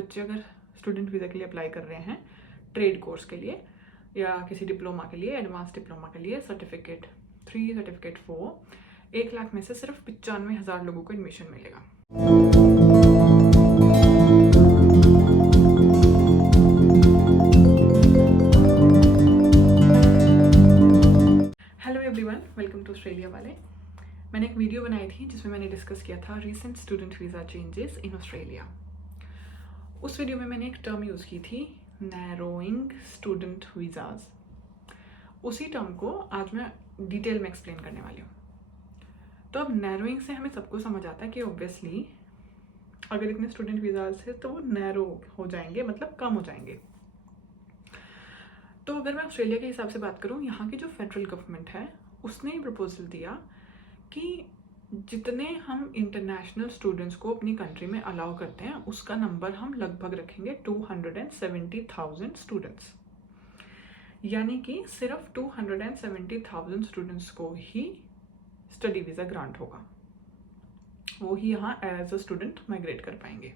बच्चे अगर student visa के लिए अप्लाई कर रहे हैं ट्रेड कोर्स के लिए या किसी डिप्लोमा के लिए, एडवांस डिप्लोमा के लिए, सर्टिफिकेट 3, सर्टिफिकेट 4, 1 लाख में से सिर्फ 95,000 लोगों को एडमिशन मिलेगा। Hello everyone, welcome to Australia वाले। मैंने एक वीडियो बनाई थी जिसमें मैंने डिस्कस किया था recent student visa changes in Australia. उस वीडियो में मैंने एक टर्म यूज़ की थी, नैरोइंग स्टूडेंट वीज़ाज। उसी टर्म को आज मैं डिटेल में एक्सप्लेन करने वाली हूँ। तो अब नैरोइंग से हमें सबको समझ आता है कि ऑब्वियसली अगर इतने स्टूडेंट वीज़ाज है तो वो नैरो हो जाएंगे, मतलब कम हो जाएंगे। तो अगर मैं ऑस्ट्रेलिया के हिसाब से बात करूँ, यहाँ की जो फेडरल गवर्नमेंट है उसने प्रपोजल दिया कि जितने हम इंटरनेशनल स्टूडेंट्स को अपनी कंट्री में अलाउ करते हैं उसका नंबर हम लगभग रखेंगे 270,000 स्टूडेंट्स। यानी कि सिर्फ 270,000 स्टूडेंट्स को ही स्टडी वीज़ा ग्रांट होगा, वो ही यहाँ एज अ स्टूडेंट माइग्रेट कर पाएंगे।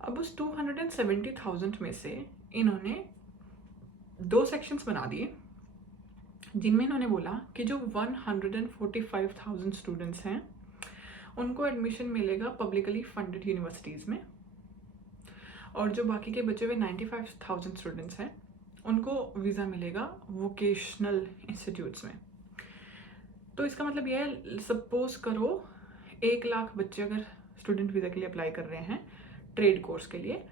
अब उस 270,000 में से इन्होंने 2 सेक्शंस बना दिए जिनमें इन्होंने बोला कि जो 145,000 स्टूडेंट्स हैं उनको एडमिशन मिलेगा पब्लिकली फंडेड यूनिवर्सिटीज़ में, और जो बाकी के बचे हुए 95,000 स्टूडेंट्स हैं उनको वीज़ा मिलेगा वोकेशनल इंस्टीट्यूट्स में। तो इसका मतलब यह है, सपोज करो 1 लाख बच्चे अगर स्टूडेंट वीज़ा के लिए अप्लाई कर रहे हैं ट्रेड कोर्स के लिए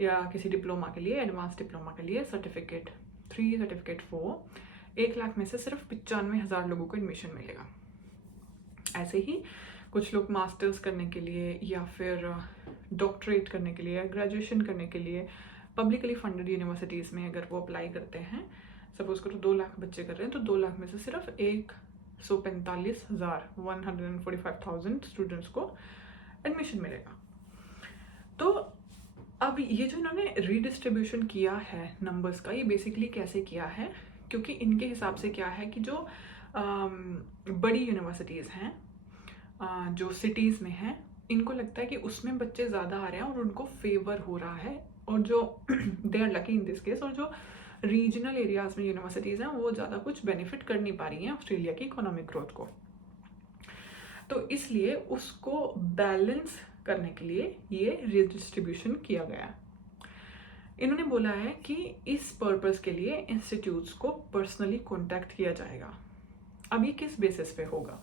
या किसी डिप्लोमा के लिए, एडवांस डिप्लोमा के लिए, सर्टिफिकेट 3, सर्टिफिकेट 4, 1 लाख में से सिर्फ 95,000 लोगों को एडमिशन मिलेगा। ऐसे ही कुछ लोग मास्टर्स करने के लिए या फिर डॉक्टरेट करने के लिए या ग्रेजुएशन करने के लिए पब्लिकली फंडेड यूनिवर्सिटीज़ में अगर वो अप्लाई करते हैं, सपोज करो 2 लाख बच्चे कर रहे हैं तो 2 लाख में से सिर्फ 145,000 स्टूडेंट्स को एडमिशन मिलेगा। तो अब ये जो इन्होंने रीडिस्ट्रीब्यूशन किया है नंबर्स का, ये बेसिकली कैसे किया है, क्योंकि इनके हिसाब से क्या है कि जो बड़ी यूनिवर्सिटीज़ हैं जो सिटीज़ में हैं, इनको लगता है कि उसमें बच्चे ज़्यादा आ रहे हैं और उनको फेवर हो रहा है, और जो they are lucky in this case, और जो रीजनल एरियाज़ में यूनिवर्सिटीज़ हैं वो ज़्यादा कुछ बेनिफिट कर नहीं पा रही हैं ऑस्ट्रेलिया की इकोनॉमिक ग्रोथ को। तो इसलिए उसको बैलेंस करने के लिए ये रीडिस्ट्रीब्यूशन किया गया। इन्होंने बोला है कि इस पर्पस के लिए इंस्टीट्यूट्स को पर्सनली कॉन्टैक्ट किया जाएगा। अब ये किस बेसिस पे होगा?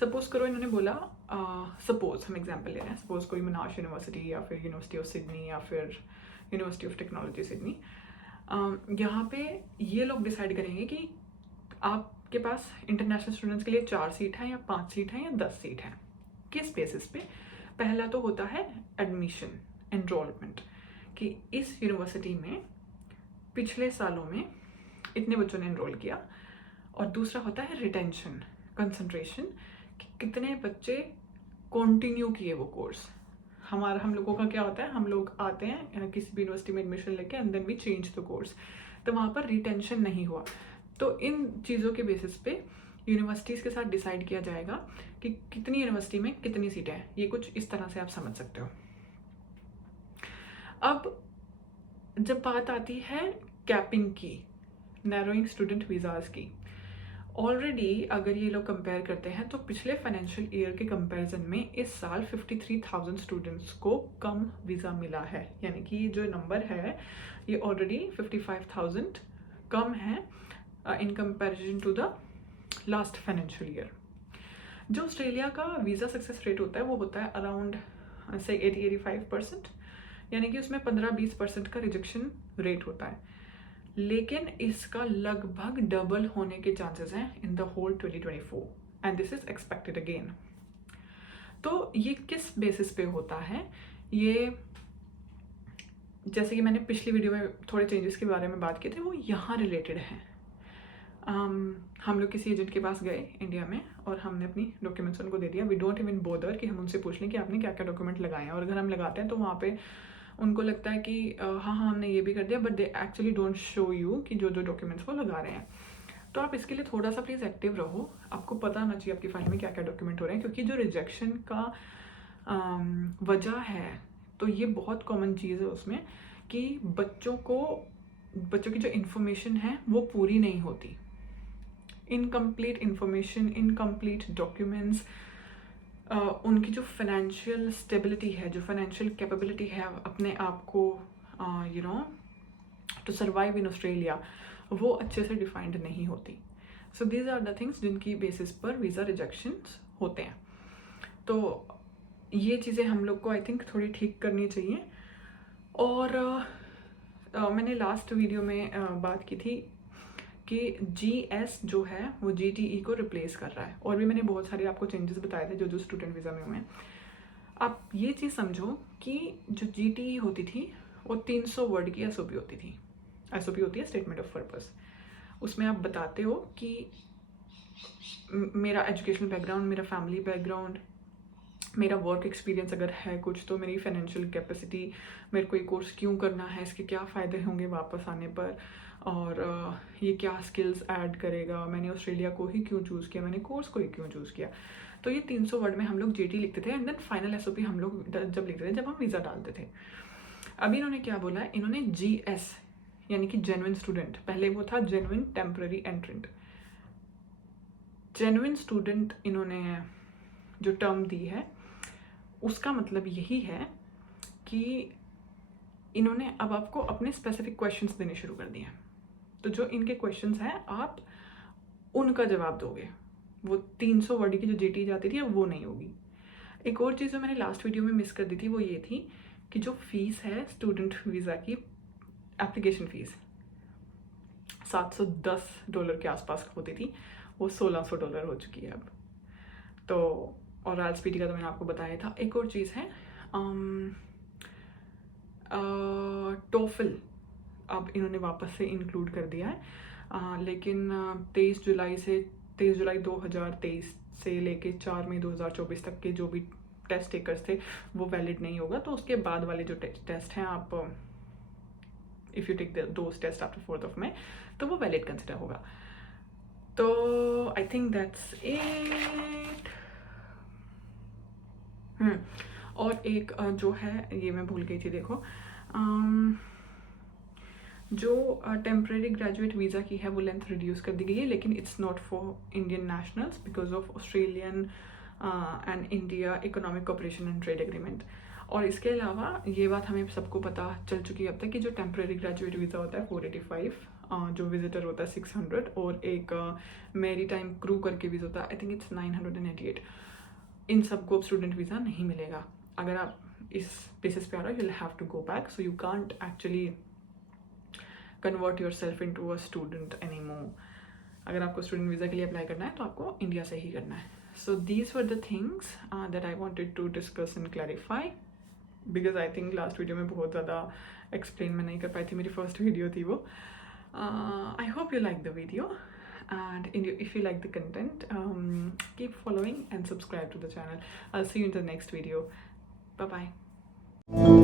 सपोज करो इन्होंने बोला, सपोज हम एग्जांपल ले रहे हैं, सपोज कोई मोनाश यूनिवर्सिटी या फिर यूनिवर्सिटी ऑफ सिडनी या फिर यूनिवर्सिटी ऑफ टेक्नोलॉजी सिडनी, यहाँ पे ये लोग डिसाइड करेंगे कि आपके पास इंटरनेशनल स्टूडेंट्स के लिए 4 सीट हैं या 5 सीट हैं या 10 सीट हैं। किस बेसिस पे? पहला तो होता है एडमिशन, एनरोलमेंट, कि इस यूनिवर्सिटी में पिछले सालों में इतने बच्चों ने एनरोल किया, और दूसरा होता है रिटेंशन, कंसंट्रेशन, कि कितने बच्चे कंटिन्यू किए वो कोर्स। हम लोगों का क्या होता है, हम लोग आते हैं किसी भी यूनिवर्सिटी में एडमिशन लेके and then we change the course, तो वहाँ पर रिटेंशन नहीं हुआ। तो इन चीज़ों के बेसिस पे यूनिवर्सिटीज़ के साथ डिसाइड किया जाएगा कि कितनी यूनिवर्सिटी में कितनी सीटें हैं। ये कुछ इस तरह से आप समझ सकते हो। अब जब बात आती है कैपिंग की, नैरोइंग स्टूडेंट वीज़ाज की, ऑलरेडी अगर ये लोग कंपेयर करते हैं तो पिछले फाइनेंशियल ईयर के कंपैरिजन में इस साल 53,000 स्टूडेंट्स को कम वीज़ा मिला है। यानी कि जो नंबर है ये ऑलरेडी 55,000 कम है in comparison to the last financial year. जो ऑस्ट्रेलिया का वीज़ा सक्सेस रेट होता है वो होता है अराउंड से 80-85%, यानी कि उसमें 15-20% का रिजेक्शन रेट होता है, लेकिन इसका लगभग डबल होने के चांसेस हैं in the whole 2024 and this is expected again. तो ये किस बेसिस पे होता है? ये जैसे कि मैंने पिछली वीडियो में थोड़े चेंजेस के बारे में बात की थी, वो यहाँ रिलेटेड है। हम लोग किसी एजेंट के पास गए इंडिया में और हमने अपनी डॉक्यूमेंट्स उनको दे दिया। वी डोंट इवन बोदर कि हम उनसे पूछ लें कि आपने क्या क्या डॉक्यूमेंट लगाए हैं, और अगर हम लगाते हैं तो वहाँ पे उनको लगता है कि हाँ हमने ये भी कर दिया, but they actually don't show you कि जो जो डॉक्यूमेंट्स वो लगा रहे हैं। तो आप इसके लिए थोड़ा सा प्लीज़ एक्टिव रहो, आपको पता होना चाहिए आपकी फाइल में क्या क्या डॉक्यूमेंट हो रहे हैं, क्योंकि जो रिजेक्शन का वजह है तो ये बहुत कॉमन चीज़ है उसमें कि बच्चों की जो इन्फॉर्मेशन है वो पूरी नहीं होती, इनकम्प्लीट इन्फॉर्मेशन, इनकम्प्लीट डॉक्यूमेंट्स, उनकी जो फाइनेंशियल स्टेबिलिटी है, जो फाइनेंशियल कैपेबिलिटी है अपने आप को टू सर्वाइव इन ऑस्ट्रेलिया, वो अच्छे से डिफाइंड नहीं होती. So these are the things जिनकी बेसिस पर वीज़ा रिजेक्शंस होते हैं. तो ये चीज़ें हम लोग को आई थिंक थोड़ी ठीक करनी चाहिए. और मैंने लास्ट वीडियो में बात की थी कि GS जो है वो GTE को रिप्लेस कर रहा है, और भी मैंने बहुत सारे आपको चेंजेस बताए थे जो स्टूडेंट वीज़ा में हुए हैं. आप ये चीज़ समझो कि जो GTE होती थी वो 300 वर्ड की SOP होती थी. SOP होती है स्टेटमेंट ऑफ पर्पस. उसमें आप बताते हो कि मेरा एजुकेशनल बैकग्राउंड, मेरा फैमिली बैकग्राउंड, मेरा वर्क एक्सपीरियंस अगर है कुछ, तो मेरी फाइनेंशियल कैपेसिटी, मेरे को ये कोर्स क्यों करना है, इसके क्या फ़ायदे होंगे वापस आने पर, और ये क्या स्किल्स ऐड करेगा, मैंने ऑस्ट्रेलिया को ही क्यों चूज़ किया, मैंने कोर्स को ही क्यों चूज़ किया. तो ये 300 वर्ड में हम लोग GT लिखते थे. एंड देन फाइनल SOP हम लोग जब लिखते थे, जब हम वीज़ा डालते थे. अभी इन्होंने क्या बोला है, इन्होंने GS यानी कि जेन्युइन स्टूडेंट, पहले वो था जेन्युइन टेम्पररी एंट्रेंट. जेन्युइन स्टूडेंट इन्होंने जो टर्म दी है उसका मतलब यही है कि इन्होंने अब आपको अपने स्पेसिफिक क्वेश्चंस देने शुरू कर दिए हैं. तो जो इनके क्वेश्चंस हैं आप उनका जवाब दोगे. वो 300 वर्ड की जो GT जाती थी अब वो नहीं होगी. एक और चीज़ जो मैंने लास्ट वीडियो में मिस कर दी थी वो ये थी कि जो फीस है स्टूडेंट वीज़ा की, एप्लीकेशन फ़ीस $710 के आसपास होती थी, वो $1600 हो चुकी है अब. तो और IELTS का तो मैंने आपको बताया था. एक और चीज़ है TOEFL अब इन्होंने वापस से इंक्लूड कर दिया है. लेकिन 23 जुलाई 2023 से लेके 4 मई 2024 तक के जो भी टेस्ट टेकर्स थे वो वैलिड नहीं होगा. तो उसके बाद वाले जो टेस्ट हैं, आप if you take those test after 4th of May, तो वो वैलिड कंसिडर होगा. तो आई थिंक दैट्स इट. और एक जो है, ये मैं भूल गई थी, देखो, जो टेम्परेरी ग्रेजुएट वीज़ा की है वो लेंथ रिड्यूस कर दी गई है, लेकिन it's not for Indian nationals because of Australian and India economic cooperation and trade agreement. और इसके अलावा ये बात हमें सबको पता चल चुकी है अब तक कि जो टेम्परेरी ग्रेजुएट वीज़ा होता है 485, जो विजिटर होता है 600, और एक मेरी टाइम क्रू करके वीज़ा होता है, आई थिंक इट्स 988. इन सबको अब स्टूडेंट वीज़ा नहीं मिलेगा. अगर आप इस बेसिस पे आ रहे हो, you will have to go back. So you can't actually convert yourself into a student any more. अगर आपको स्टूडेंट वीज़ा के लिए अप्लाई करना है तो आपको इंडिया से ही करना है. So these were the things that I wanted to discuss and clarify, because I think last video में बहुत ज़्यादा एक्सप्लेन मैं नहीं कर पाई थी. मेरी फर्स्ट वीडियो थी वो. I hope you like the video, and if you like the content, keep following and subscribe to the channel. I'll see you in the next video. Bye bye.